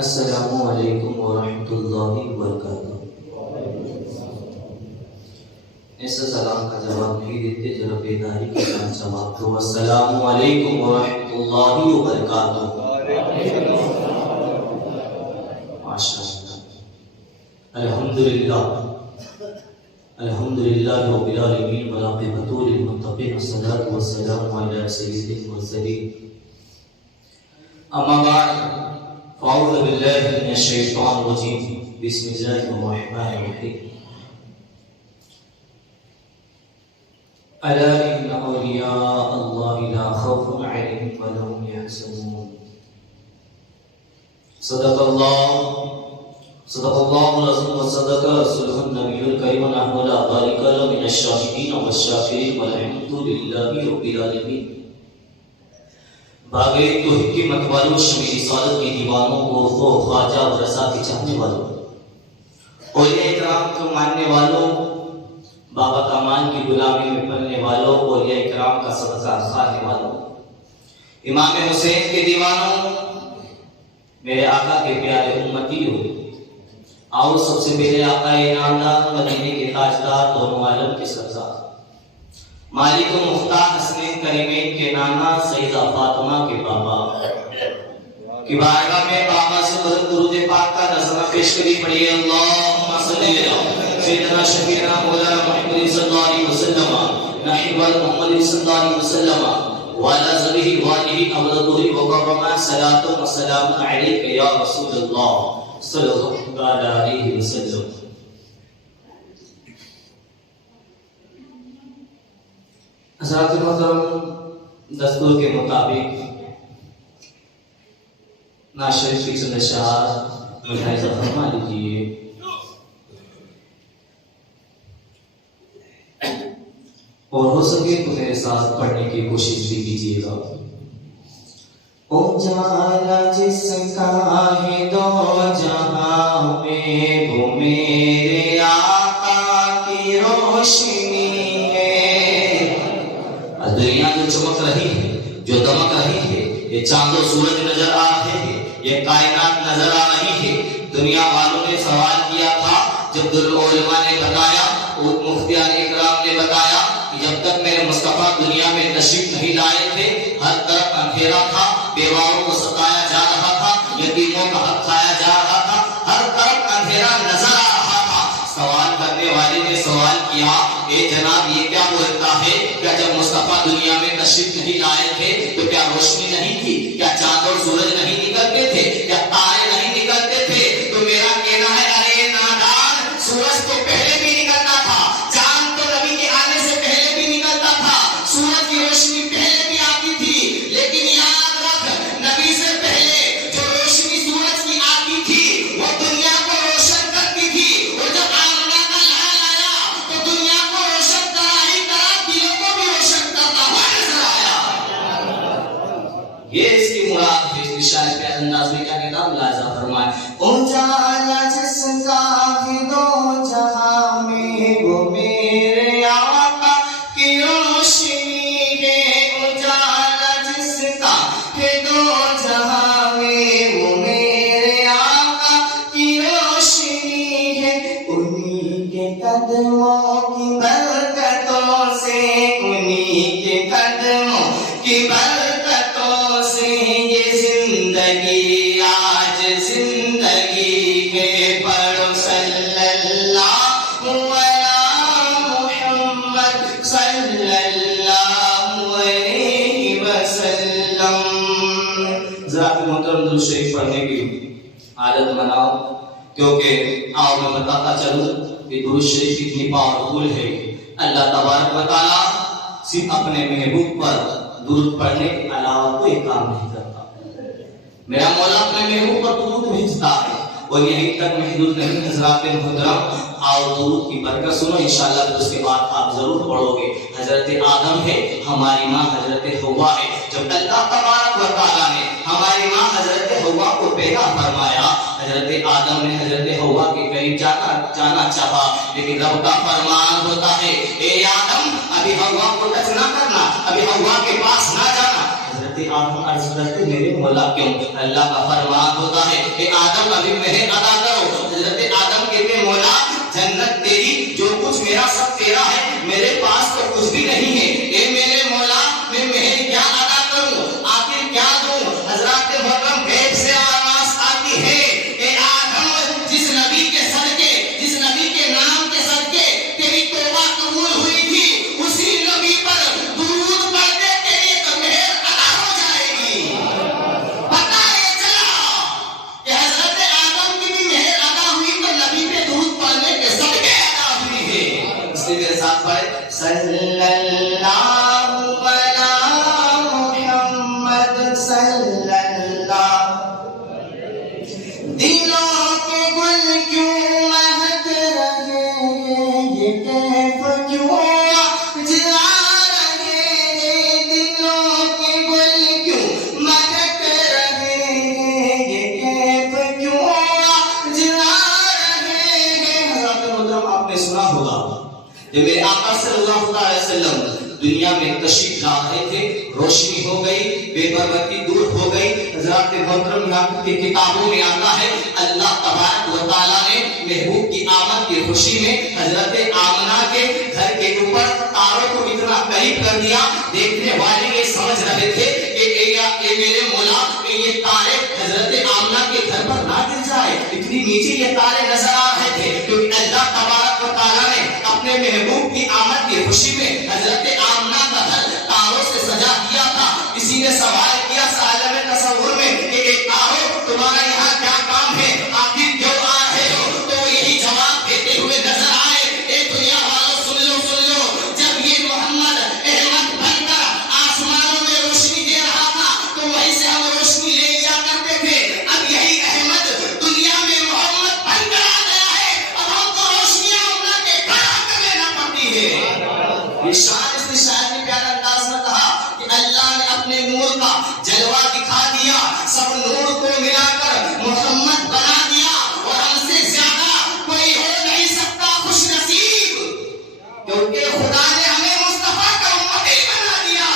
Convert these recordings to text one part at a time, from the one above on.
السلام علیکم ورحمۃ اللہ وبرکاتہ۔ ایسا سلام کا جواب نہیں دیتے، ذرا بیداری کے ساتھ جواب دو۔ السلام علیکم ورحمۃ اللہ وبرکاتہ۔ ماشاء اللہ، الحمدللہ الحمدللہ رب العالمین والعاقبۃ للمتقین والصلاۃ والسلام علی سید المرسلین، اما بعد فاعوذ باللہ من الشیطان الرجیم، بسم اللہ الرحمن الرحیم۔ الا ان اولیاء اللہ لا خوف علیہم ولا هم یحزنون۔ صدق اللہ العظیم وصدق رسولہ النبی الکریم، ونحن لا ذلک من الشاہدین والشاکرین والحمد للہ رب العالمین۔ باغِ تو حکمت والوں، شمع رسالت کے دیوانوں، کو خواجہ و رضا کے چاہنے والوں، اولیاء کرام کو ماننے والوں، بابا کامان کی غلامی میں پلنے والوں، اولیاء کرام کا صدقہ کھانے والوں، امام حسین کے دیوانوں، میرے آقا کے پیارے امتی ہو، آؤ سب سے پہلے آقا نامدار مدینے کے تاجدار، دونوں عالم کے سردار، مالک و مختار حسنین کریمین کے نانا، سیدہ فاطمہ کے بابا کی بارگاہ میں بابا سے بلند درود پاک کا نظرہ پیش کری پڑھیے۔ اللہم صلی علی سیدنا شفیعنا مولانا محمد صلی اللہ علیہ وسلم، نحب محمد صلی اللہ علیہ وسلم، وعلی ذریہ والہ ابرضہ وکرما، صلاۃ و سلام علیک یا رسول اللہ صلی اللہ علیہ وسلم۔ حضرات محترم، دستور کے مطابق نعت شریف کی چند اشعار ملاحظہ فرما لیجیے۔ اور ہو سکے تو میرے ساتھ پڑھنے کی کوشش بھی کیجیے گا۔ اجالا جس کا ہے دو جہاں میں، وہ میرے آقا کی روشنی ہے۔ دنیا جو چمک رہی ہے، جو دمک رہی ہے، یہ چاند و سورج نظر آ رہے ہیں، یہ کائنات نظر آ رہی ہے۔ دنیا والوں نے سوال کیا تھا، جب علماء نے بتایا، مفتیان اکرام نے بتایا کہ جب تک میرے مصطفیٰ دنیا میں تشریف نہیں لائے تھے، ہر طرف اندھیرا تھا، بیواؤں کو ستایا جا رہا تھا، یتیموں کا حق کھایا جا رہا تھا، ہر طرف اندھیرا نظر آ رہا تھا۔ سوال کرنے والے نے سوال کیا، اے جناب یہ کیا بولتا ہے، کیا جب مصطفیٰ دنیا میں تشریف نہیں لائے تھے تو کیا روشنی نہیں تھی، کیا چاند اور سورج نہیں نکلتے تھے، کیا تارے نہیں نکلتے تھے؟ تو میرا کہنا ہے، ارے نادان، سورج تو پہلے بھی نکلتا تھا، چاند تو نبی کے آنے سے پہلے بھی نکلتا تھا، سورج کی روشنی پہلے بھی آتی تھی، لیکن یاد رکھ، نبی سے پہلے جو روشنی سورج کی آتی تھی وہ دنیا کو روشن کرتی تھی، اور جب آمنہ کا لال آیا تو دنیا کو روشن کرا ہی کرا، دلوں کو بھی روشن کرتا ہوا نظر آیا۔ یہ اس کی مراد ہے۔ اس شاعر کے انداز میں کیا کہتا ہوں، لازم فرمائے، اجالا جس کا ہے دو جہاں میں، وہ میرے آقا کی روشنی ہے۔ اجالا جس کا ہے دو جہاں میں، وہ میرے آقا کی روشنی ہے۔ انہی کے قدموں کی برکتوں سے، انہی کے قدموں کی برکتوں سے یہ زندگی آج زندگی ہے۔ پڑھو صلی اللہ علی محمد صلی اللہ علیہ وسلم۔ ذرا محترم درود شریف پڑھنے کی عادت بناؤ، کیونکہ آؤ میں بتاتا چلوں کہ درود شریف کتنی پاورفل ہے۔ اللہ تبارک و تعالیٰ صرف اپنے محبوب پر درود پڑھنے کے علاوہ کوئی کام نہیں کرتا۔ میرا مولا اپنے محبوب پر درود بھیجتا ہے، اور یہیں تک محدود نہیں۔ حضرات محترم، آؤ درود کی برکت سنو، انشاءاللہ پھر اس کے بعد آپ ضرور پڑھو گے۔ حضرت آدم ہے، ہماری ماں حضرت حوا ہے۔ جب اللہ تبارک و تعالیٰ نے ہماری ماں حضرت حوا کو پیدا فرمایا، حضرت آدم نے حضرت حوا کے قریب جانا چاہا، لیکن رب کا فرمان ہوتا ہے، اے آدم ابھی حوا کو ٹچ نہ کرنا، ابھی حوا کے پاس نہ جانا۔ حضرت حضرت آدم عرض کرتے میرے مولا کیوں؟ اللہ کا فرمان ہوتا ہے کہ آدم ابھی مہر ادا کرو. حضرت آدم کہتے مولا جنت تیری، جو کچھ میرا سب تیرا ہے، میرے پاس تو کچھ بھی نہیں ہے. اے میرے مولا میں مہر کیا ادا کروں، آخر کیا دوں؟ حضرات محترم غیب سے آواز آتی ہے اے آدم جس نبی کے صدقے، جس نبی کے نام کے صدقے تیری توبہ قبول ہوئی تھی، اسی نبی پر درود پڑھ دے تیری تو مہر ادا ہو جائے گی. پتہ یہ چلا کہ حضرت آدم کی بھی مہر ادا ہوئی تو نبی پہ درود پڑھنے کے صدقے ادا ہوئی ہے. اس لیے میرے ساتھ پڑھے صلی اللہ صلی اللہ. دلوں کے گل کیوں مہک رہے، یہ کیف کیوں جلا رہے، دلوں کے گل کیوں مہک رہے، یہ کیف کیوں جلا رہے. حضرات محترم آپ نے سنا ہوگا کہ میرے آقا صلی اللہ علیہ وسلم دنیا میں تشریف لا رہے تھے، روشنی ہو گئی، بے پروتی دور ہو گئی. حضرات محترم یہاں کی کتابوں میں آتا ہے اللہ تبارک و تعالیٰ نے محبوب کی آمد کی خوشی میں حضرت آمنہ کے گھر کے اوپر تاروں کو اتنا قریب کر دیا، دیکھنے والے یہ سمجھ رہے تھے کہ اے میرے مولا کہ یہ تارے حضرت آمنہ کے گھر پر نہ گر جائے. اتنی نیچے یہ تارے نظر آ رہے تھے کیونکہ اللہ تبارک و تعالیٰ نے اپنے محبوب کی آمد کی خوشی میں حضرت آمنہ کا گھر تاروں سے سجا دیا تھا. کسی نے سوال کیا عالم تصور میں کہ اے تاروں تمہارا یہاں کیا کام ہے، آخر کیوں آ رہے ہو؟ تو یہی جواب دیتے ہوئے نظر آئے اے دنیا والوں سن لو، جب یہ محمد احمد بن کر آسمانوں میں روشنی دے رہا تھا تو وہیں سے ہم روشنی لے لیا کرتے تھے. اب یہی احمد دنیا میں محمد بن کر آ گیا ہے، اب ہم کو روشنیاں اللہ کے گھر آ کر لینا پڑتی ہے. شاعر اس نے شاعر کے پیارے انداز میں کہا کہ اللہ نے اپنے نور کا جلوہ دکھا دیا، سب نور کو ملا کر محمد بنا دیا، اور ہم سے زیادہ کوئی ہو نہیں سکتا خوش نصیب، کیونکہ خدا نے ہمیں مصطفیٰ کا امتی بنا دیا،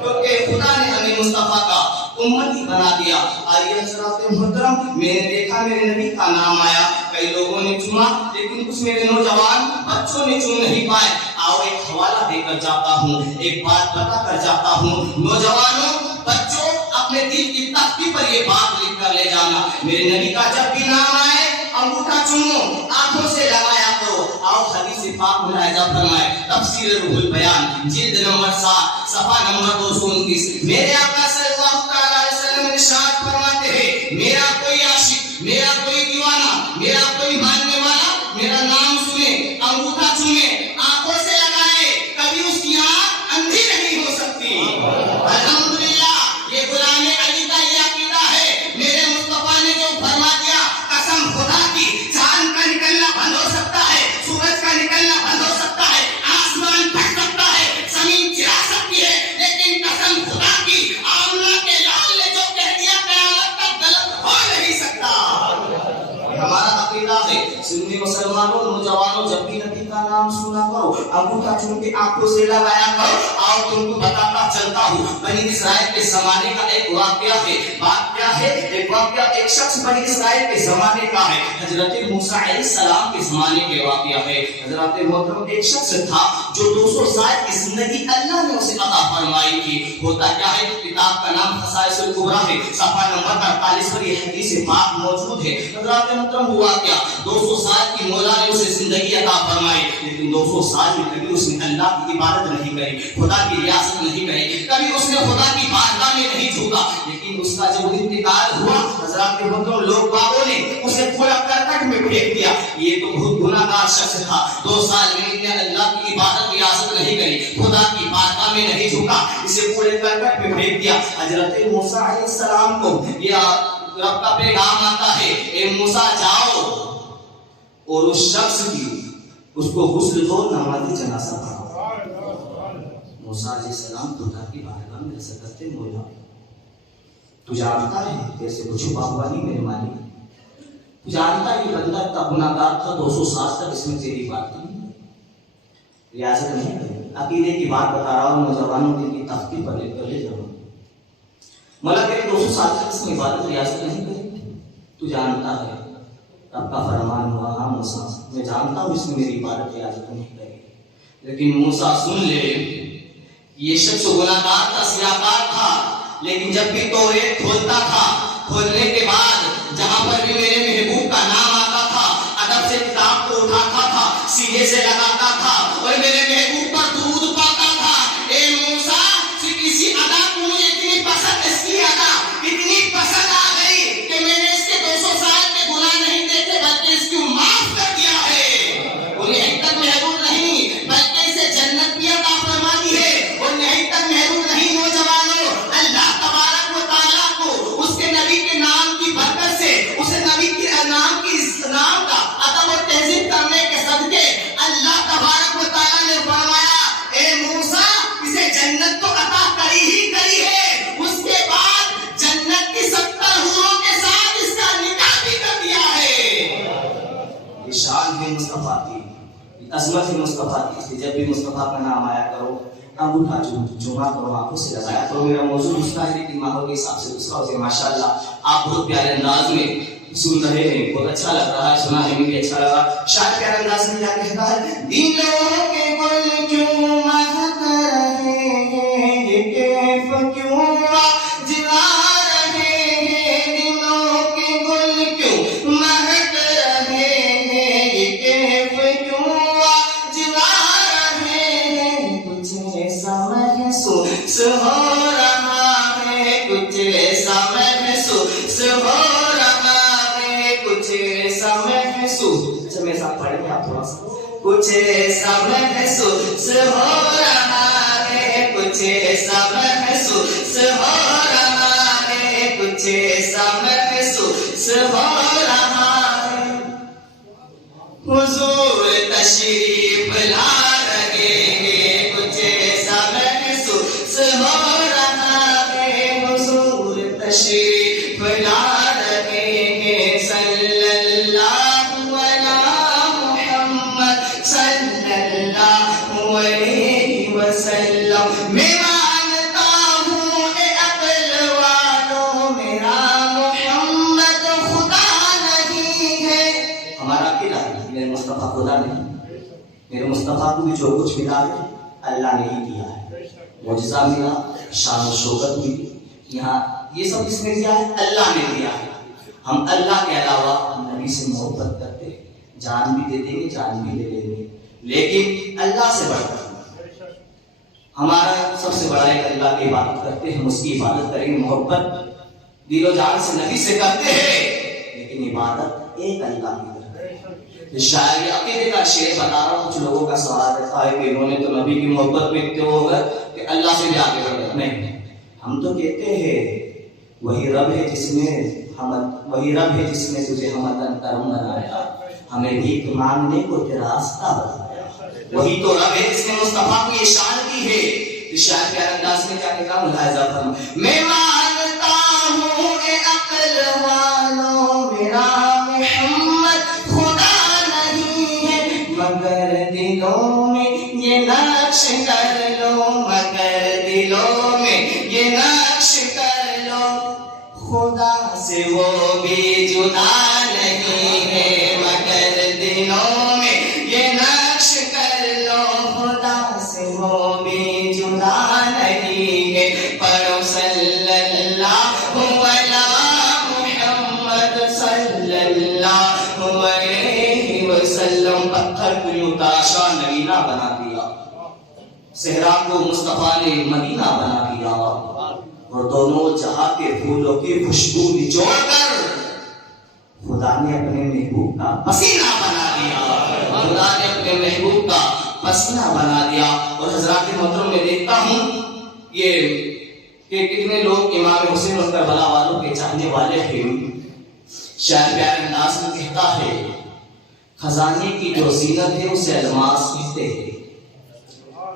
کیونکہ خدا نے ہمیں مصطفیٰ کا امتی بنا دیا. آئیے حضرات محترم میں نے دیکھا میرے نبی کا نام آیا، کئی لوگوں نے چنا لیکن کچھ میرے نوجوان بچوں نے چن نہیں پائے. آؤ ایک حوالہ دے کر جاتا ہوں، ایک بات بتا کر جاتا ہوں. نوجوانوں بچوں اپنے دل کی تختی پر یہ بات لکھ کر لے جانا، میرے نبی کا جب بھی نام آئے انگوٹھا چومو، آنکھوں سے لگایا کرو. آؤ حدیث پاک ملاحظہ فرمائے تفسیر روح البیان جلد نمبر 7 صفحہ نمبر 229. میرے آقا صلی اللہ علیہ وسلم ارشاد فرماتے ہیں میرا کوئی عاشق، میرا کوئی دیوانہ، میرا کوئی ماننے والا میرا نام سنے، انگوٹھا چومے، آنکھوں سے لگائے، کبھی اس کی آنکھ اندھی نہیں ہو سکتی. الحمدللہ یہ غلام علی کا یہ عقیدہ ہے. میرے مصطفیٰ نے جو فرما دیا قسم خدا کی، چاند کا نکلنا بند ہو سکتا ہے، سورج کا نکلنا بند ہو سکتا ہے، آسمان پھٹ سکتا ہے، زمین چرا سکتی ہے، لیکن قسم خدا کی آمنہ کے لال نے جو کہہ دیا قیامت تک غلط ہو نہیں سکتا. ہمارا عقیدہ ہے سنی مسلمانوں نوجوانوں جب بھی نبی کا نام سنا کرو انگوٹھا چوم کے آنکھوں سے لگایا کرو. آؤ تم کو بتاتا چلتا ہوں بنی اسرائیل کے زمانے کا ایک واقعہ ہے. بات کیا ہے؟ ایک واقعہ ایک شخص بنی اسرائیل کے زمانے کا ہے، حضرت موسیٰ علیہ السلام کے زمانے کے واقعہ ہے. حضرت محترم ایک شخص تھا جو 200 سال کی زندگی اللہ نے اسے عطا فرمائی تھی. ہوتا کیا ہے؟ کتاب کا نام خصائص الکبریٰ ہے، صفحہ نمبر 48 پر یہ حدیث پاک موجود ہے. حضرت محترم ہوا کیا؟ 200 سال کی مولا نے اسے زندگی عطا فرمائی، لیکن 200 سال میں کبھی اس نے اللہ کی عبادت نہیں کری، خدا کی ریاست نہیں کری، کبھی اس نے خدا کی بارگاہ میں نہیں جھکا. لیکن اس کا جب انتقال ہوا حضرات محترم لوگ باغوں نے اسے پورا کرکٹ میں پھینک دیا. یہ تو بہت گناہ گار شخص تھا، 2 سال میں اس نے اللہ کی عبادت ریاست نہیں کری، خدا کی بارگاہ میں نہیں جھکا، اسے پورے کرکٹ میں پھینک دیا. حضرت موسیٰ علیہ السلام کو یہ رب کا پیغام آتا ہے اے موسیٰ جاؤ اور اس شخص کی اس کو غسل دو، نماز جنازہ پڑھاؤ. موسیٰ علیہ السلام خدا کی بارگاہ میں ایسا کرتے مولا تو جانتا ہے کیسے کو چھپا ہوا نہیں میرے مالک، جانتا یہ بندہ اتنا گناہ گار تھا 200 سال تک اس میں تیری بات نہیں ریاضت نہیں کرے. عقیدے کی بات بتا رہا ہوں نوجوانوں کی تختی پر لے کر لے جاؤ. مولا تیرے 200 سال تک اس نے عبادت ریاضت نہیں کری، تو جانتا ہے رب کا فرمان ہوا ہاں موسیٰ میں جانتا ہوں اس نے میری عبادت ریاضت نہیں کری، لیکن موسیٰ سن لے یہ شخص گناہ گار تھا، سیاکار تھا، لیکن جب بھی توریت کھولتا تھا، کھولنے کے بعد جہاں پر بھی میرے محبوب کا نام آتا تھا ادب سے کتاب کو اٹھاتا تھا، سیدھے سے لگاتا تھا اور میرے محبوب پر درود پاتا تھا۔ اے موسیٰ صرف اسی ادا کو مجھے اتنی پسند، اس کی ادا اتنی پسند آ گئی کہ میں نے اس کے 200 سال کے گناہ نہیں دیکھے بلکہ اس کو معاف کر دیا ہے، اور یہیں تک محبوب نہیں بلکہ اسے جنت بھی عطا فرما دی ہے، اور یہیں تک محبوب نہیں نوجوانوں، اللہ تبارک و تعالیٰ کو اس کے نبی کے نام کی برکت سے، اس نبی کے نام کا ادب اور تہذیب کرنے کے صدقے اللہ تبارک و تعالیٰ نے فرمایا اے موسیٰ اسے جنت تو عطا کری ہی کری ہے، اس کے بعد جنت کی 70 حوروں کے ساتھ اس کا نکاح بھی کر دیا ہے۔ یہ شان ہے مصطفیٰ کی، یہ عظمت ہے مصطفیٰ کی، اس لیے جب بھی مصطفیٰ کا نام آیا کرو انگوٹھا چوما کرو، آنکھوں سے لگایا کرو۔ میرا موضوع مستحری کی ماحول کے حساب سے دوسرا ہوتے ماشاءاللہ آپ بہت پیارے انداز میں سن رہے ہیں، بہت اچھا لگ رہا ہے، سنا ہے مجھے اچھا لگا۔ شاید پیارے انداز میں کیا کہتا ہے، دلوں کے گل کیوں مہک رہے ہیں، یہ کیف کیوں جلا رہے ہیں، دلوں کے گل کیوں مہک رہے ہیں، یہ کیف کیوں جلا رہے ہیں، کچھ ایسا محسوس ہو رہا ہے، کچھ ایسا محسوس ہو رہا ہے، کچھ ایسا محسوس، اچھا میرے ساتھ پڑھیں گے آپ تھوڑا سا، کچھ ایسا محسوس ہو رہا ہے، کچھ ایسا محسوس ہو رہا ہے، کچھ ایسا محسوس ہو رہا ہے، حضور تشریف لا رہے ہیں، کچھ ایسا محسوس ہو رہا ہے، حضور تشریف لا رہے ہیں، صلی اللہ علی محمد صلی اللہ علیہ وسلم۔ میں مانتا ہوں اے عقل والوں میرا محمد خدا نہیں ہے، ہمارا عقیدہ ہے میرے مصطفیٰ خدا نہیں، میرے مصطفیٰ کو بھی جو کچھ ملا ہے اللہ نے ہی دیا ہے، معجزہ ملا، شان و شوکت ملی، یہاں یہ سب کس نے دیا ہے؟ اللہ نے دیا ہے۔ ہم اللہ کے علاوہ نبی سے محبت کرتے ہیں، جان بھی دے دیں گے، جان بھی لے لیں گے، لیکن اللہ سے بڑھ کر ہمارا سب سے بڑا ایک اللہ کی عبادت کرتے ہیں، ہم اس کی عبادت کریں گے، محبت دل و جان سے نبی سے کرتے ہیں، لیکن عبادت ایک اللہ کی کرتے ہیں۔ شاعر عقیدے کا شعر بتا رہا ہوں، کچھ لوگوں کا سوال رہتا ہے کہ انہوں نے تو نبی کی محبت میں اتنے ہو گئے کہ اللہ سے بھی آگے بڑھ گئے۔ نہیں، ہم تو کہتے ہیں وہی رب ہے جس نے تجھے ہمدن کرم بنایا، ہمیں بھیک مانگنے کو تیرا راستہ بتایا، وہی تو رب ہے جس نے مصطفیٰ کو یہ شان دی ہے۔ شاعر پیارے انداز میں کیا کہتا ملاحظہ فرمائیں، میں مانتا ہوں اے عقل والوں میرا محمد خدا نہیں ہے، مگر دلوں میں یہ نقش کر لو، مگر دلوں میں یہ نقش کر لو، خدا سے وہ بھی جدا نہیں ہے، مگر دلوں میں یہ نقش کر لو، خدا سے وہ بھی جدا نہیں ہے، پڑھو صلی اللہ علی محمد صلی اللہ علیہ وسلم۔ پتھر کو یوں تاشا نگینا بنا دیا، صحرا کو مصطفیٰ نے مدینہ بنا دیا، اور دونوں جہاں کے پھولوں کی خوشبو نچوڑ کر خدا نے اپنے محبوب کا پسینہ بنا دیا، خدا نے اپنے محبوب کا پسینہ بنا دیا۔ اور حضرات محترم میں دیکھتا ہوں یہ کہ کتنے لوگ امام حسین اور کربلا والوں کے چاہنے والے ہیں۔ شاعر پیارے انداز میں کہتا ہے، خزانے کی جو زینت ہے اسے الماس کہتے ہیں،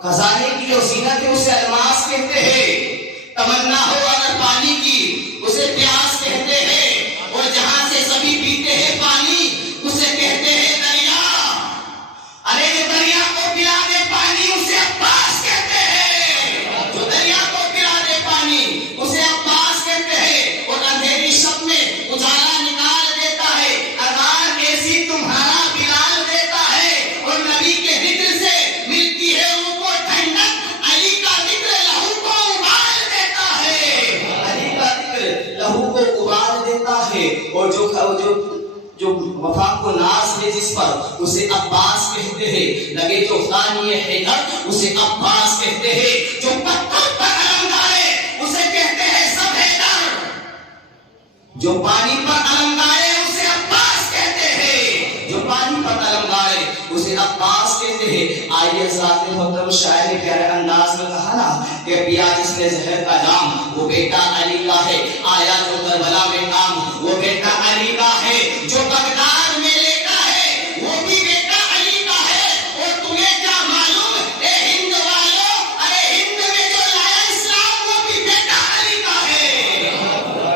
خزانے کی جو زینت ہے اسے الماس کہتے ہیں، تمنا ہو اگر پانی کی اسے پیاس کہتے ہیں، اور جہاں سے سبھی پیتے ہیں پانی اسے کہتے ہیں دریا، ارے جو دریا کو پلا دے پانی اسے عباس کہتے ہیں، جو دریا کو پلا دے پانی اسے عباس کہتے اور جو وفا کو ناز ہے جس پر اسے عباس کہتے ہیں، لگے جو خانی حیدر اسے عباس کہتے ہیں، جو پتھر پر علم گائے اسے کہتے ہیں سب حیدر، جو پانی پر علم گائے اسے عباس کہتے ہیں، جو پانی پر علم گائے اسے عباس کہتے ہیں۔ آئیے حضرات محترم شاعر نے پیارے انداز میں کہا نا کہ پیا جس نے زہر کا جام وہ بیٹا علی کا ہے، آیا جو کربلا میں کام وہ بیٹا علی کا ہے، جو بغداد میں لیٹا ہے وہ بھی بیٹا علی کا ہے، اور تمہیں کیا معلوم اے ہند والوں، ارے ہند میں جو لایا اسلام وہ بھی بیٹا علی کا ہے۔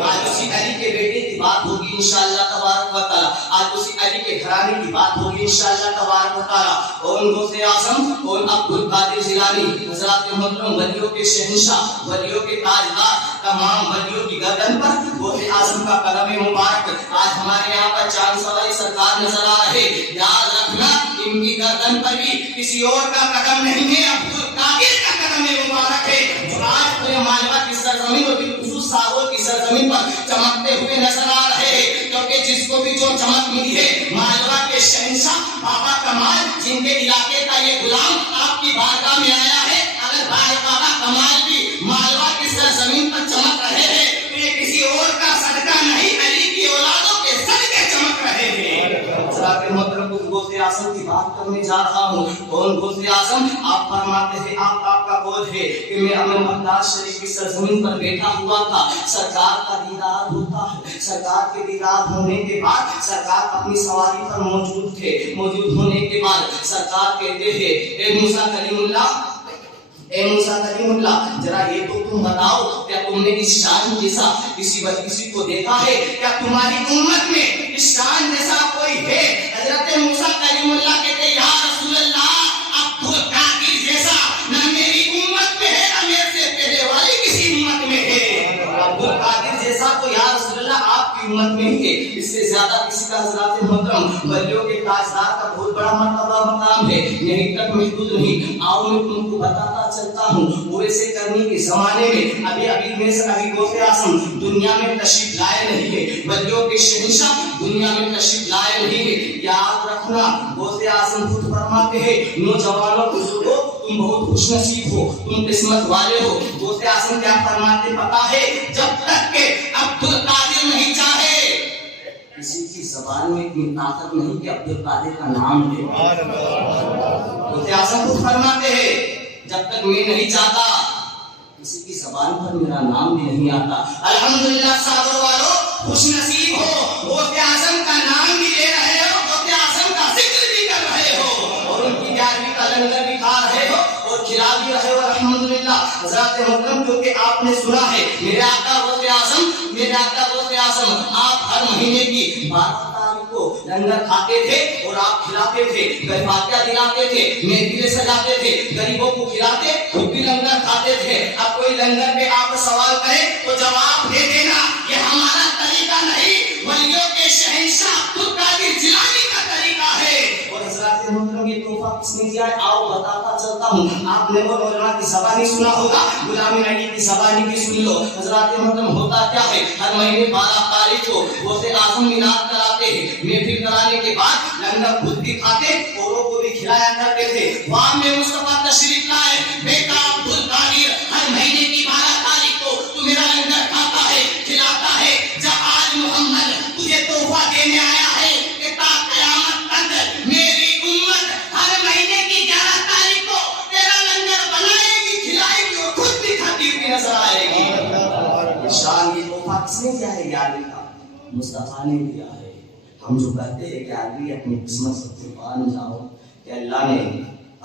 آج اسی علی کے بیٹے کی بات ہوگی انشاءاللہ تبارک و تعالی، آج اسی علی کے گھرانے کی بات ہوگی انشاءاللہ تبارک و تعالی۔ اور غوث اعظم اور عبد القادر جیلانی حضرات محترم ولیوں کے شہنشاہ، ولیوں کے تاجدار، تمام ولیوں کی گردن پر غوث اعظم کا قدم مبارک۔ آج ہمارے یہاں پر چاند سوائی سرکار نظر آ رہے، یاد رکھنا ان کی گردن پر بھی کسی اور کا قدم نہیں ہے، عبد القادر کا قدم مبارک ہے، جو آج پورے مالوا کی سرزمین اور بالخصوص ساغور کی سرزمین پر چمکتے ہوئے نظر آ رہے ہیں، کیونکہ جس کو بھی جو چمک ملی ہے مالوا کے شہنشاہ بابا کمال جن کے علاقے کا یہ غلام آپ کی بارگاہ میں آیا ہے، اگر بابا کمال بھی مالوا کی سرزمین پر چمک رہے ہیں تو یہ کسی اور کا صدقہ نہیں، علی کی اولادوں کے صدقے چمک رہے ہیں۔ حضرات محترم غوث اعظم کی بات کرنے جا رہا ہوں، کون غوث اعظم؟ آپ فرماتے ہیں، آپ کا قول ہے کہ میں امن بغداد شریف کی سرزمین پر بیٹھا ہوا تھا، سرکار کا دیدار ہوتا ہے، سرکار کے دیدار ہونے کے بعد سرکار اپنی سواری پر موجود تھے، موجود ہونے کے بعد سرکار کہتے ہیں اے موسیٰ کلیم اللہ، اے موسیٰ کلیم اللہ، ذرا یہ تو تم بتاؤ کیا تم نے اس شان جیسا کسی کو دیکھا ہے؟ کیا تمہاری امت میں اس شان جیسا کوئی ہے؟ حضرت موسیٰ کلیم اللہ کہتے ہیں یا رسول اللہ، عبد القادر جیسا نہ میری امت میں ہے نہ میرے سے پہلے والی کسی امت میں ہے، عبد القادر جیسا تو یا رسول اللہ آپ کی امت میں ہی ہے، اس سے زیادہ کسی کا حضرات محترم ولیوں کے تاجدار کا بہت بڑا مرتبہ مقام ہے، یہیں تک محدود نہیں۔ آؤ میں تم کو بتاتا چلتا ہوں، ویسے کرنی کے زمانے میں ابھی غوث اعظم دنیا میں تشریف لائے نہیں ہے، ولیوں کے شہنشاہ دنیا میں تشریف لائے نہیں ہے۔ یاد رکھنا غوث اعظم خود فرماتے ہیں نوجوانوں بزرگوں تم بہت خوش نصیب ہو، تم قسمت والے ہو۔ غوث اعظم کیا فرماتے پتا ہے؟ جب تک کہ عبد القادر نہیں چاہے، کسی کی زبان میں اتنی طاقت نہیں کہ عبد القادر کا نام لے۔ غوث اعظم خود فرماتے ہیں جب تک میں نہیں چاہتا کسی کی زبان پر میرا نام بھی نہیں آتا۔ الحمدللہ ساغر والوں خوش نصیب ہو، غوث اعظم کا نام بھی لے رہے ہو، غوث اعظم کا ذکر بھی کر رہے ہو، اور ان کی 11ویں کا لنگر بھی کھا رہے ہو اور کھلا بھی رہے ہو۔ الحمدللہ حضرات محترم، کیونکہ آپ نے سنا ہے میرے آقا غوث اعظم آپ ہر مہینے کی 12 تاریخ کو لنگر کھاتے تھے اور آپ کھلاتے تھے، فاتحہ دلاتے تھے، محفلیں سجاتے تھے، غریبوں کو کھلاتے، خود بھی لنگر کھاتے تھے۔ اب کوئی لنگر پہ آپ سوال کرے تو جواب دے دینا یہ ہمارا طریقہ نہیں، ولیوں کے شہنشاہ عبد القادر جیلانی کا طریقہ ہے۔ اور حضرات محترم یہ تحفہ کس نے دیا ہے آؤ بتاتا چلتا ہوں۔ آپ نے وہ مولانا کی زبانی سنا ہوگا، غلام علی کی زبانی بھی سن لو۔ حضرات محترم ہوتا کیا ہے، ہر مہینے 12 تاریخ کو غوث اعظم میلاد کراتے ہیں، محفل کرانے کے بعد لنگر خود بھی کھاتے، اوروں کو بھی کھلایا کرتے تھے۔ وہاں میں مصطفیٰ تشریف لائے، بیٹا عبد القادر ہر مہینے کی 12 تاریخ کو تو میرا لنگر کھاتا ہے، کھلاتا ہے۔ جب آج محمد تجھے تحفہ دینے آیا ہے کہ تا قیامت تک میری امت ہر مہینے کی 11 تاریخ کو تیرا لنگر بنائے گی، کھلائے گی اور خود بھی کھاتی ہوئی نظر آئے گی۔ شان یہ تحفہ کس نے دیا ہے؟ یاد کا مصطفیٰ نے دیا ہے۔ ہم جو کہتے ہیں کہ آدمی اپنی قسمت سے قربان جاؤ، کہ اللہ نے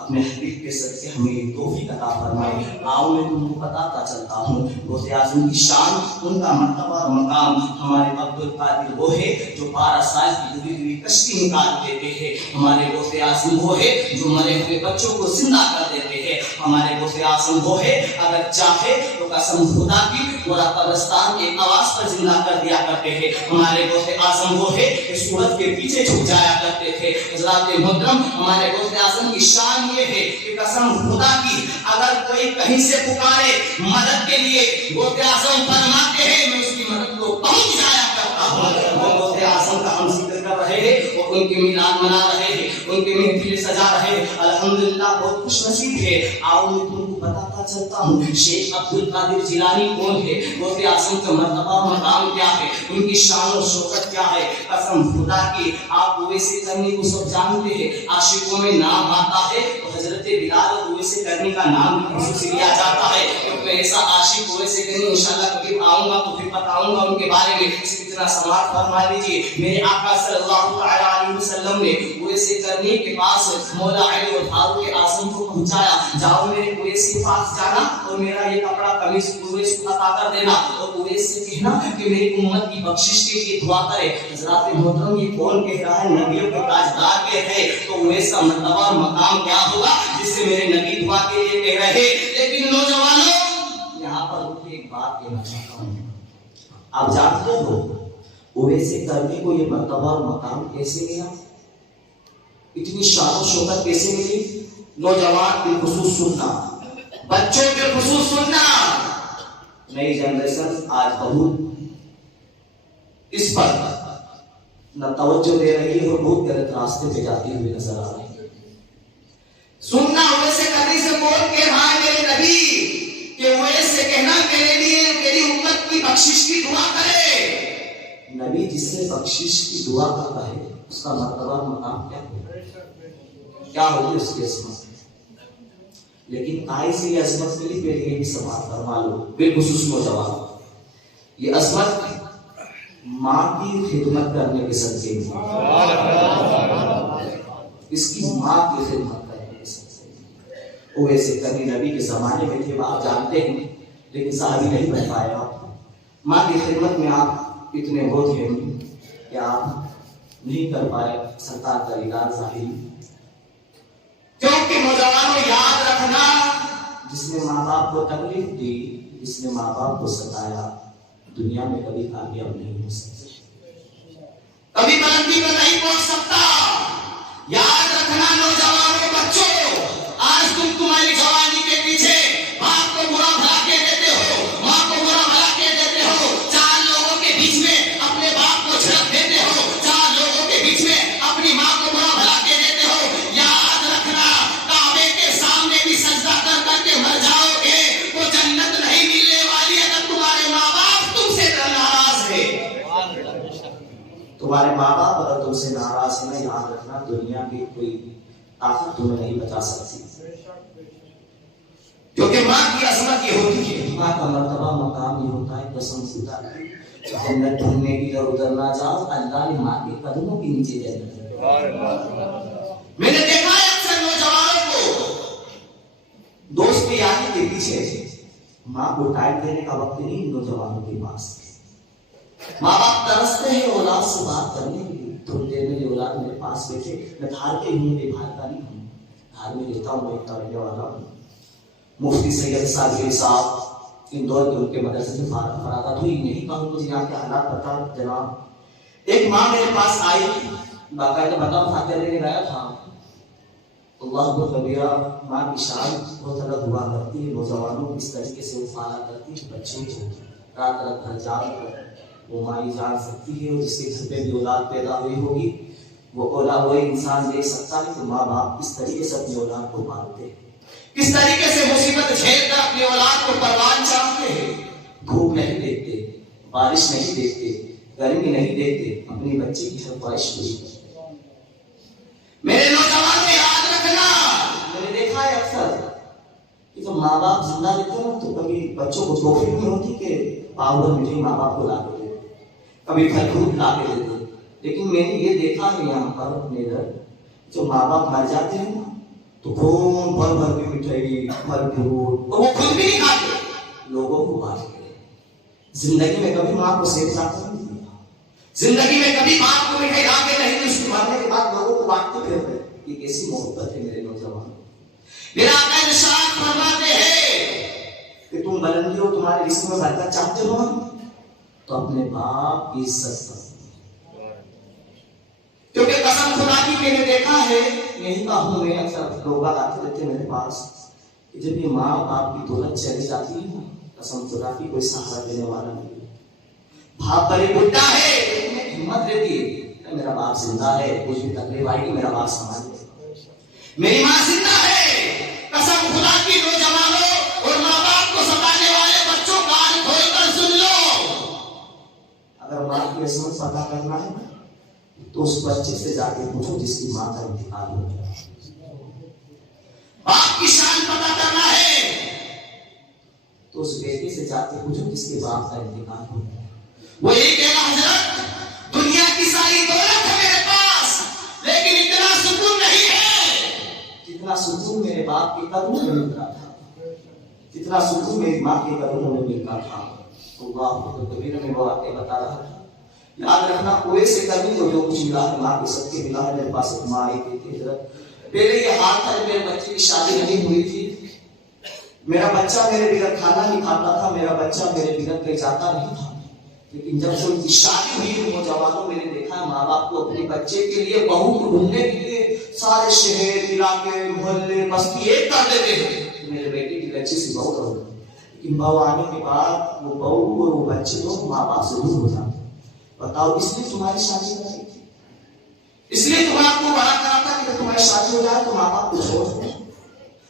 اپنے حبیب کے صدقے ہمیں یہ توفیق عطا فرمائی۔ آؤ میں تم کو بتاتا چلتا ہوں غوث اعظم کی شان، ان کا مرتبہ اور مقام۔ ہمارے عبد القادر وہ ہے جو 12 سال کی ڈوبی ہوئی کشتی نکال دیتے ہیں، ہمارے غوث اعظم وہ ہے جو مرے ہوئے بچوں کو زندہ کر دیتے ہیں، ہمارے غوث اعظم وہ ہے اگر چاہے تو قسم خدا کی پورا قبرستان کے آواز پر زندہ کر دیا کرتے ہیں، ہمارے غوث اعظم وہ ہے کہ سورج کے پیچھے چھپ جایا کرتے تھے۔ حضرات محترم ہمارے غوث اعظم کی شان یہ ہے کہ قسم خدا کی اگر کوئی کہیں سے پکارے مدد کے لیے غوث اعظم فرماتے ہیں میں اس کی مدد کو پہنچ جایا کرتا ہوں۔ ان کے میلاد منا رہے ہیں, ان کے محفل سجا رہے ہیں. الحمدللہ بہت خوش نصیب ہے. آؤ میں تم کو بتاتا چلتا ہوں شیخ عبد القادر جیلانی کون ہے, غوث اعظم کا مرتبہ مقام کیا ہے, ان کی شان و شوکت کیا ہے. قسم خدا کی آپ ویسے کرنے کو سب جانتے ہیں. عاشقوں میں نام آتا ہے تو حضرت بلال اور ویسے کرنے کا نام بھی خصوصی لیا جاتا ہے, کیونکہ ایسا عاشق ویسے کرنے انشاءاللہ کبھی آؤں گا تو پھر بتاؤں گا ان کے بارے میں. صرف اتنا سماعت فرما لیجیے, میرے آقا صلی اللہ علیہ وسلم نے ویسے کرنے کے پاس مولا علی اور فاروق اعظم کو پہنچایا, جاؤ میرے اویس کے پاس جانا اور میرا یہ کپڑا قمیص اویس کو عطا کر دینا اور اویس سے کہنا کہ میری امت کی بخشش کے لیے دعا کرے. حضرات محترم یہ کون کہہ رہا ہے, نبیوں کے تاجدار کے ہے, تو اویس کا مرتبہ اور مقام کیا ہوگا جس سے میرے نبی دعا کے لیے کہہ رہے. لیکن نوجوانوں یہاں پر ایک بات کہنا چاہتا ہوں, آپ جانتے ہو اویسے کرنے کو یہ مرتبہ اور مقام کیسے ملا, اتنی شان و شوکت کیسے ملی؟ نوجوان بالخصوص سننا, بچوں بالخصوص سننا. نئی جنریشن آج بہت اس پر نہ توجہ دے رہی ہے اور بہت غلط راستے پہ جاتی ہوئی نظر آ رہی ہے. سننا ویسے کرنے سے کون کہہ رہا ہے میرے نبی کہ ویسے کہنا میرے لیے میری امت کی بخشش کی دعا کرے. نبی جس سے بخشش کی دعا کرتا ہے اس کا مرتبہ مقام کیا ہوگی اس کی عظمت. لیکن کائی سے یہ عظمت ملی, پہلے یہ بھی سماعت فرما لو بالخصوص نوجوان, یہ عظمت ماں کی خدمت کرنے کے صدقے میں, اس کی ماں کی خدمت کرنے کے صدقے میں. وہ ایسے کرنی نبی کے زمانے میں تھے, آپ جانتے ہیں, لیکن صحابی نہیں بن پائے. ماں کی خدمت میں آپ اتنے ہو تھے کہ آپ نہیں کر پائے سرکار کا ادار ظاہری. کیونکہ نوجوانوں یاد رکھنا, جس نے ماں باپ کو تکلیف دی, جس نے ماں باپ کو ستایا, دنیا میں کبھی کامیاب نہیں ہو سکتا, کبھی بلندی پر نہیں پہنچ سکتا. یاد رکھنا نوجوانوں, بچوں, آج تم تمہاری جوانی کے پیچھے باپ کو برا بھلا کے دیتے ہو, ماں کو برا بھلا کے دیتے ہو, چار لوگوں کے بیچ میں اپنے باپ کو جھڑک دیتے ہو, چار لوگوں کے بیچ میں اپنی ماں کو برا بھلا کے دیتے ہو. یاد رکھنا کعبے کے سامنے بھی سجدہ کر کر کے مر جاؤ گے تو جنت نہیں ملنے والی اگر تمہارے ماں باپ تم سے ناراض ہے. تمہارے ماں باپ اگر تم سے ناراض ہے, یاد رکھنا دنیا کی کوئی طاقت تمہیں نہیں بچا سکتی, کیونکہ ماں کی عظمت یہ ہوتی ہے, ماں کا مرتبہ مقام یہ ہوتا ہے. قسم خدا کی جنت ڈھونڈنے کی ادھر ادھر نہ جاؤ, اللہ نے ماں کے قدموں کے نیچے جنت ہے. میں نے دیکھا ہے اکثر نوجوانوں کو دوست کی یاد کے پیچھے ماں کو ٹائم دینے کا وقت نہیں نوجوانوں کے پاس. ماں باپ ترستے ہیں اولاد سے بات کرنے کے لیے, تھوڑی دیر میں اولاد میرے پاس بیٹھے, میں دھار کے ہوں, میں بھار کا نہیں ہوں, دھار میں رہتا ہوں, میں ایک رہنے والا ہوں. مفتی سید صادری صاحب اندور کے ان کے مدرسے سے فراغت ہوئی, نہیں کہوں مجھے یہاں کے حالات بتا جناب. ایک ماں میرے پاس آئی تھی, باقاعدہ بتاؤ فاتحہ لینے گیا تھا, اللہ کو کبیرہ. ماں کی شان بہت زیادہ دعا کرتی ہے, نوجوانوں اس طریقے سے وہ فالہ کرتی ہے, بچے کو رات رات بھر جاگ کر وہ ماں ہی جان سکتی ہے. اور جس کے گھر پہ بھی اولاد پیدا ہوئی ہوگی وہ اولاد وہ انسان دیکھ سکتا ہے کہ ماں باپ کس طریقے سے اپنی اولاد کو پالتے ہیں, کس طریقے سے مصیبت جھیل کر اپنی اولاد کو پروان چاہتے ہیں. دھوپ نہیں دیکھتے, بارش نہیں دیکھتے, گرمی نہیں دیکھتے, اپنی بچے کی ہر خواہش پوری کرتے. میرے نوجوانوں یاد رکھنا, میں نے دیکھا ہے اکثر کہ جب ماں باپ زندہ رہتے ہیں تو کبھی بچوں کو توفیق نہیں ہوتی کہ پاؤڈر مٹھائی ماں باپ کو لا کے دے, کبھی پھل فروٹ لا کے دیتے. لیکن میں نے یہ دیکھا ہے یہاں پر اپنے گھر, جو ماں باپ مر جاتے ہیں تو خون بھر بھر کے مٹھائی پھل فروٹ تو وہ خود بھی نہیں کھاتے, لوگوں کو بانٹتے. زندگی میں کبھی ماں کو سیب لاتے نہیں دیا, زندگی میں کبھی باپ کو مٹھائی لا کے نہیں, اس کے مرنے کے بعد لوگوں کو بانٹتے پھرتے. یہ کیسی محبت ہے میرے نوجوان. میرا آقا ارشاد فرماتے ہیں کہ تم بلندی ہو, تمہارے رزق میں برکت چاہتے ہو تو اپنے باپ کی عزت کرو, کیونکہ قسم خدا کی میں نے دیکھا ہے, یہی کہوں میں اکثر لوگ آتے رہتے میرے پاس کہ جب یہ ماں باپ کی دولت چلی جاتی ہے, قسم خدا کی کوئی سہارا دینے والا نہیں. باپ بڑے بڈھا ہے, ہمت رہتی ہے, میرا باپ زندہ ہے، کچھ بھی تکلیف آئے گی میرا باپ سنبھال لے گا، میری ماں زندہ ہے، قسم خدا کی نوجوانوں اور ماں باپ کو ستانے والے بچوں کان کھول کر سن لو، اگر ماں کی عصمت پتہ کرنا ہے تو اس بچے سے جا کے پوچھو جس کی ماں کا انتقال ہو گیا، باپ کی شان پتہ کرنا ہے تو اس بیٹے سے جا کے پوچھو جس کے باپ کا انتقال ہو گیا، وہ یہ کہنا حضرت دنیا کی ساری دولت ہے میرے پاس لیکن اتنا سکون نہیں ہے جتنا سکون میرے باپ کے قدموں میں ملتا تھا، جتنا سکون میری ماں کے قدموں میں ملتا تھا۔ اللہ کبیر میں وہ باتیں بتا رہا تھا، یاد رکھنا کوئی سے کبھی تو جو کچھ ملا ہے ماں کے سب کے ملا ہے، میرے پاس ایک ماں ہی تھی حضرت، پہلے یہ حال تھا میرے بچے کی شادی نہیں ہوئی تھی، میرا بچہ میرے بغیر کھانا نہیں کھاتا تھا، میرا بچہ میرے بغیر کہیں جاتا نہیں تھا، لیکن جب سے ان کی شادی ہوئی نوجوانوں میں نے دیکھا ماں باپ کو اپنے بچے کے لیے بہو کو ڈھونڈنے کے لیے سارے شہر علاقے محلے بستی ایک کر دیتے ہیں، میرے بیٹے کی بچے سے بہو کروں، لیکن بہو آنے کے بعد وہ بہو اور وہ بچے تو ماں باپ سے دور ہو جاتے۔ بتاؤ اس لیے تمہاری شادی کرائی تھی، اس لیے تمہارا کو بڑا کرا تھا کہ تمہاری شادی ہو جائے تو ماں باپ کو چھوڑ دو،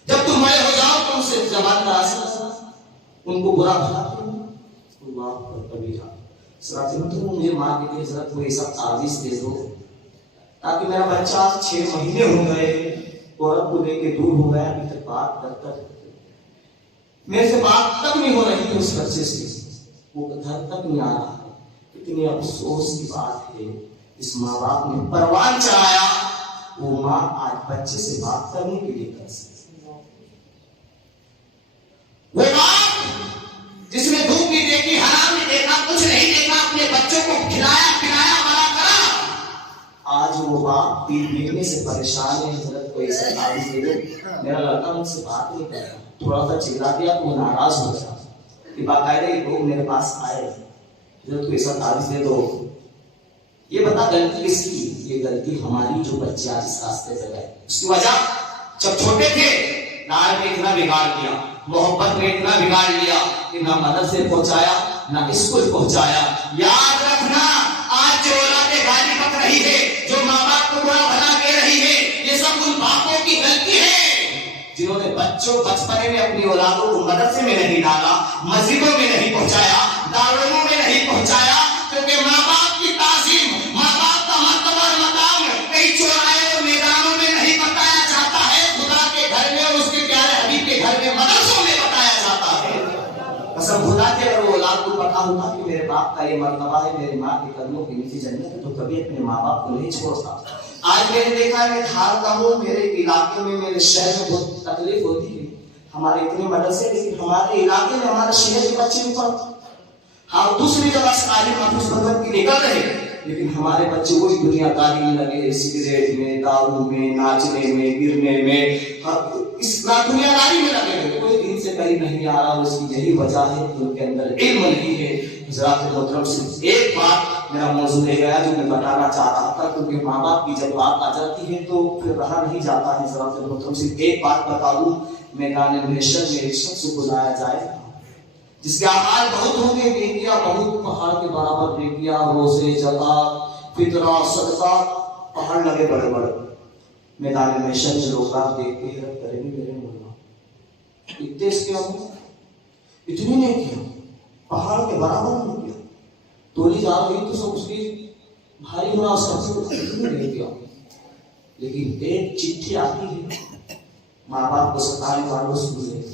جب تم بڑے ہو جاؤ تو ان سے زبان دراز کرنا، ان کو برا بھلا کرنا، اللہ پر کبیرہ ساتھیوں تو مجھے ماں کے لیے ضرورت کوئی سب تعویذ دے دو تاکہ میرا بچہ 6 مہینے ہو گئے عورت کو لے کے دور ہو گیا، ابھی تک بات کرتا میرے سے بات تک نہیں ہو رہی ہے اس بچے سے، وہ گھر تک نہیں آ رہا ہے، اتنی افسوس کی بات ہے اس ماں باپ نے پروان چڑھایا، وہ ماں آج بچے سے بات کرنے کے لیے کر سکتی، وہ باپ جس نے دھوپ نہیں دیکھی حرام نہیں دیکھا کچھ نہیں دیکھا اپنے بچوں کو کھلایا پلایا بڑا کرا، آج وہ باپ پیر بکنے سے پریشان ہے، حضرت کوئی ایسا تعویذ دے دو، میرا لڑکا مجھ سے بات نہیں کرتا، تھوڑا سا چلا دیا تو وہ ناراض ہو گیا، کہ باقاعدہ یہ لوگ میرے پاس آئے حضرت کوئی ایسا تعویذ دے دو، یہ بتا غلطی کس کی؟ یہ غلطی ہماری جو بچے آج اس راستے پہ گئے، اس کی وجہ جب چھوٹے تھے نار میں اتنا بگاڑ دیا، محبت میں اتنا بگاڑ لیا کہ نہ مدرسے پہنچایا نہ اسکول پہنچایا، یاد رکھنا آج جو اولادیں گالی بک رہی ہے، جو ماں باپ کو برا بھلا کہہ رہی ہے، یہ سب ان باپوں کی غلطی ہے جنہوں نے بچوں بچپنے میں اپنی اولادوں کو مدرسے میں نہیں ڈالا، مسجدوں میں نہیں پہنچایا، دارالعلوم میں نہیں پہنچایا، کیونکہ ماں باپ کی تعظیم، ماں باپ کا مرتبہ اور مقام کئی چوراہے اور میدانوں میں نہیں بتایا جاتا ہے، خدا کے گھر میں اور اس کے پیارے حبیب کے گھر میں مدرسوں میں بتایا جاتا ہے۔ قسم خدا کے اگر وہ اولاد کو پتا ہوتا کہ میرے باپ کا یہ مرتبہ ہے، میرے ماں کے قدموں کے نیچے جنت ہے، تو کبھی اپنے ماں باپ کو نہیں چھوڑتا۔ آج میں نے دیکھا ہے، میں دھارتا ہوں میرے علاقے میں میرے شہر میں بہت تکلیف ہوتی ہے، ہمارے اتنے مدرسے لیکن ہمارے علاقے میں ہمارے شہر کے بچے نہیں پڑھتے، ہم دوسری جگہ سے تعلیم حافظ بننے کی نکل رہے لیکن ہمارے بچے وہی دنیا داری میں لگے، سگریٹ میں، دارو میں، ناچنے میں، گرنے میں، اس دنیا داری میں لگے ہوئے، کوئی دین سے کہیں نہیں آ رہا، اس کی یہی وجہ ہے کہ ان کے اندر علم نہیں ہے۔ حضرات محترم صرف ایک بات میرا موضوع رہ گیا جو میں بتانا چاہ رہا تھا، کیونکہ ماں باپ کی جب بات آ جاتی ہے تو پھر رہا نہیں جاتا ہے۔ حضرات محترم صرف ایک بات بتا دوں، میدان محشر میں ایک شخص کو لایا جائے جس کے اعمال بہت ہوں گے، نیکیاں بہت پہاڑ کے برابر، نیکیاں، روزے، زکات، فطرہ، صدقہ، پہاڑ لگے بڑے بڑے، میدان محشر میں لوگ آپ دیکھ کے حیرت کریں گے، میرے مولا اتنے اس کے عمر اتنی نیکیاں پہاڑ کے برابر نیکیاں، تولی جا رہی تو سب اس کی بھاری مناسب اتنی نیکیاں، لیکن ایک چٹھی آتی ہے ماں باپ کو ستانے والوں سے،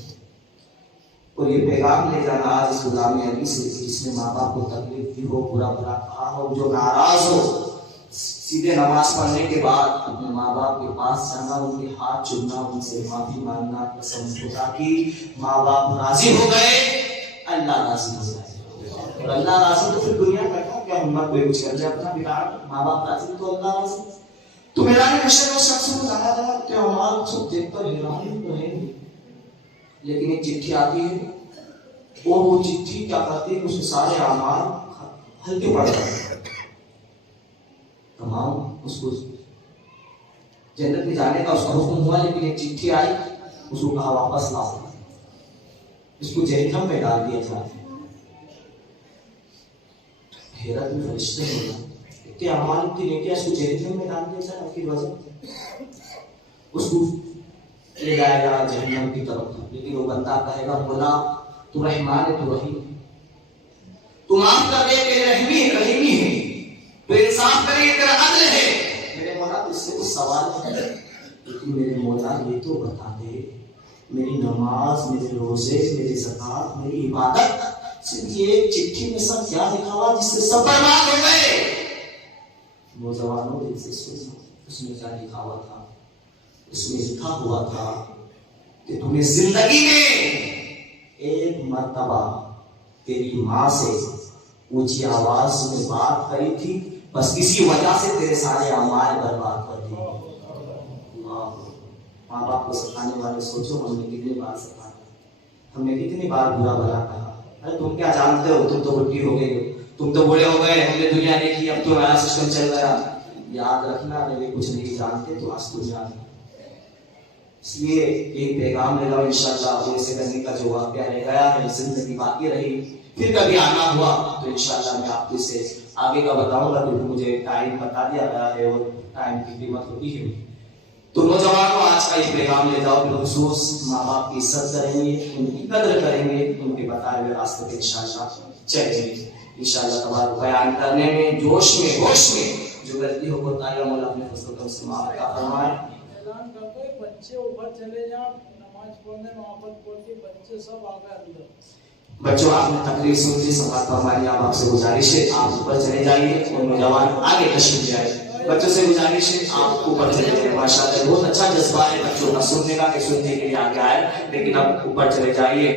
اور یہ پیغام لے جانا آج اس غلام علی سے جس نے ماں باپ کو تکلیف دی ہو، برا بھلا کہا ہو، جو ناراض ہو، سیدھے نماز پڑھنے کے بعد اپنے ماں باپ کے پاس جانا، ان کے ہاتھ چومنا، ان سے معافی مانگنا، قسم خدا کی ماں باپ راضی ہو گئے، اللہ راضی ہو گئے، اور اللہ راضی تو پھر دنیا کا کیا ہمت کوئی کچھ کر جائے، اپنا بگاڑ، ماں باپ راضی تو اللہ راضی۔ تو میرا محشر اس شخص کو لایا گیا کہ اعمال سب دیکھ کر حیران تو ہے، لیکن ایک چٹھی آتی ہے اور وہ چٹھی کیا کرتی ہے کہ اس کے سارے اعمال ہلکے پڑ جاتے ہیں، تمام اس کو جنت میں جانے کا اس کا حکم ہوا، لیکن ایک چٹھی آئی، اس کو کہا واپس لاؤ، اس کو جہنم میں ڈال دیا جائے۔ حیرت میں فرشتے بولا کہ اعمال کی نیکیاں اس کو جہنم میں ڈال دے سر، کی وجہ اس کو لے جائے گا جہنم کی طرف، لیکن وہ بندہ کہے گا مولا تو رحمان ہے، تو رحیم، تو معاف کر دے، تیرے رحیمی ہے، تو انصاف کرے، تیرا عدل ہے میرے مولا، اس سے کچھ سوال ہے، لیکن میرے مولا یہ تو بتا دے میری نماز، میرے روزے، میری زکات، میری عبادت، صرف یہ چٹھی میں سب کیا لکھا ہوا جس سے سب برباد ہو گئے؟ نوجوانوں دل سے سوچو، اس میں کیا لکھا ہوا تھا؟ اس میں لکھا ہوا تھا کہ تمہیں زندگی میں ایک مرتبہ تیری ماں سے اونچی آواز میں بات کری تھی، بس اسی وجہ سے تیرے سارے اعمال برباد کر دیے۔ ماں باپ کو سکھانے والے سوچو ہم نے کتنی بار سکھایا، ہم نے کتنی بار برا بھلا کہا، ارے تم کیا جانتے ہو، تم تو بڈھی ہو گئی ہو، تم تو بوڑھے ہو گئے، ہم نے دنیا دیکھی، اب تو نیا سسٹم چل گیا۔ یاد رکھنا میرے کچھ نہیں جانتے تو آج تو جان، اس لیے ایک پیغام لے جاؤ انشاءاللہ، وہ اسے کرنے کا جو واقعہ رہ گیا ہے، زندگی باقی رہی، پھر کبھی آنا ہوا تو انشاءاللہ میں آپ کو اسے آگے کا بتاؤں گا، کیونکہ مجھے ٹائم بتا دیا گیا ہے اور ٹائم کی قیمت ہوتی ہے۔ تو نوجوانوں آج کا یہ پیغام لے جاؤ، بالخصوص ماں باپ کی عزت کریں گے، ان کی قدر کریں گے، ان کے بتائے ہوئے راستے پہ انشاءاللہ چلیں گے۔ انشاءاللہ تبارک بیان کرنے میں، جوش میں، ہوش میں جو غلطی ہو بتایا مولا اپنے فضل و کرم سے معاف عطا فرمائے۔ اعلان کر دو بچے اوپر چلے جاؤ، نماز پڑھنے محبت پڑھ کے بچے سب آ گئے اندر۔ بچوں آپ نے تقریر سن لی، سماعت فرمائی، اب آپ سے گزارش ہے آپ اوپر چلے جائیے اور نوجوان آگے تشریف لے آئے۔ بچوں سے گزارش ہے آپ اوپر چلے جائیے، ماشاءاللہ بہت اچھا جذبہ ہے بچوں کا سننے کا کہ سننے کے لیے آگے آئے، لیکن اب اوپر چلے جائیے۔